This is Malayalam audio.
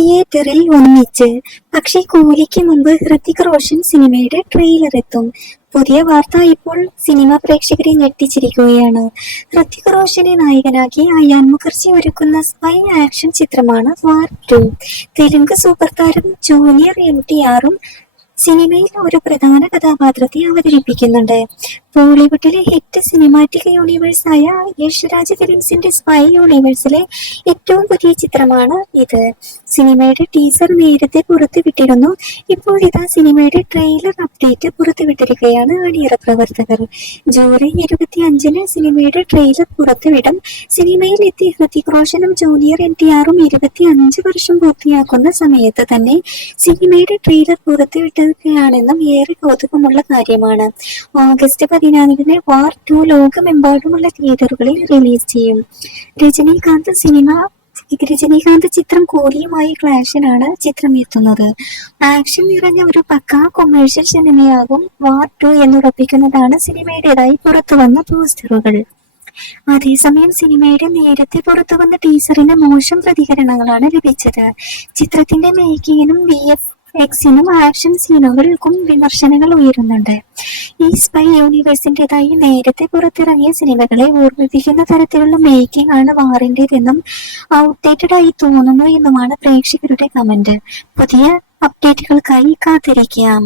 തിയേറ്ററിൽ ഒന്നിച്ച്. പക്ഷേ കൂലിക്ക് മുമ്പ് ഹൃത്തിക് റോഷൻ സിനിമയുടെ ട്രെയിലർ എത്തും. പുതിയ വാർത്ത ഇപ്പോൾ സിനിമ പ്രേക്ഷകരെ ഞെട്ടിച്ചിരിക്കുകയാണ്. ഹൃത്തിക് റോഷനെ നായകനാക്കി അയാൻ മുഖർജി ഒരുക്കുന്ന സ്പൈ ആക്ഷൻ ചിത്രമാണ് വാർ ടു. തെലുങ്ക് സൂപ്പർ താരം ജൂനിയർ എം ടി ആറും സിനിമയിൽ ഒരു പ്രധാന കഥാപാത്രത്തെ അവതരിപ്പിക്കുന്നുണ്ട്. ബോളിവുഡിലെ ഹിറ്റ് സിനിമാറ്റിക് യൂണിവേഴ്സായ യശ്രാജ് ഫിലിംസിന്റെ സ്പൈ യൂണിവേഴ്സിലെ ഏറ്റവും പുതിയ ചിത്രമാണ് ഇത്. സിനിമയുടെ ടീസർ നേരത്തെ പുറത്തുവിട്ടിരുന്നു. ഇപ്പോൾ ഇതാ സിനിമയുടെ ട്രെയിലർ അപ്ഡേറ്റ് പുറത്തുവിട്ടിരിക്കുകയാണ് അണിയറ പ്രവർത്തകർ. ജൂലൈ ഇരുപത്തി അഞ്ചിന് സിനിമയുടെ ട്രെയിലർ പുറത്തുവിടും. സിനിമയിൽ എത്തി ഹൃതിക് റോഷനും ജൂനിയർ എൻ ടി ആറും ഇരുപത്തി അഞ്ച് വർഷം പൂർത്തിയാക്കുന്ന സമയത്ത് തന്നെ സിനിമയുടെ ട്രെയിലർ പുറത്തുവിട്ടിരിക്കുകയാണെന്നും ഏറെ കൗതുകമുള്ള കാര്യമാണ്. ഓഗസ്റ്റ് പതിനാലിന് വാർ ടു ലോകമെമ്പാടുമുള്ള തിയേറ്ററുകളിൽ റിലീസ് ചെയ്യും. രജനീകാന്ത് സിനിമ രജനീകാന്ത് ചിത്രം കൂലിയുമായി ക്ലാഷിലാണ് ചിത്രം എത്തുന്നത് ആക്ഷൻ നിറഞ്ഞ ഒരു പക്ക കൊമേഴ്ഷ്യൽ സിനിമയാകും വാർ ടു എന്നുറപ്പിക്കുന്നതാണ് സിനിമയുടേതായി പുറത്തു വന്ന പോസ്റ്ററുകൾ. അതേസമയം സിനിമയുടെ നേരത്തെ പുറത്തു വന്ന ടീസറിന് മോശം പ്രതികരണങ്ങളാണ് ലഭിച്ചത്. ചിത്രത്തിന്റെ മേക്കിങ്ങിനും വി എഫ് എക്സിനും ആക്ഷൻ സീനുകൾക്കും വിമർശനങ്ങൾ ഉയരുന്നുണ്ട്. ഈ സ്പൈ യൂണിവേഴ്സിന്റെതായി നേരത്തെ പുറത്തിറങ്ങിയ സിനിമകളെ ഓർമ്മിപ്പിക്കുന്ന തരത്തിലുള്ള മേക്കിംഗ് ആണ് വാറിന്റെതെന്നും ഔട്ട്ഡേറ്റഡ് ആയി തോന്നുന്നു എന്നുമാണ് പ്രേക്ഷകരുടെ കമന്റ് പുതിയ അപ്ഡേറ്റുകൾക്കായി കാത്തിരിക്കാം.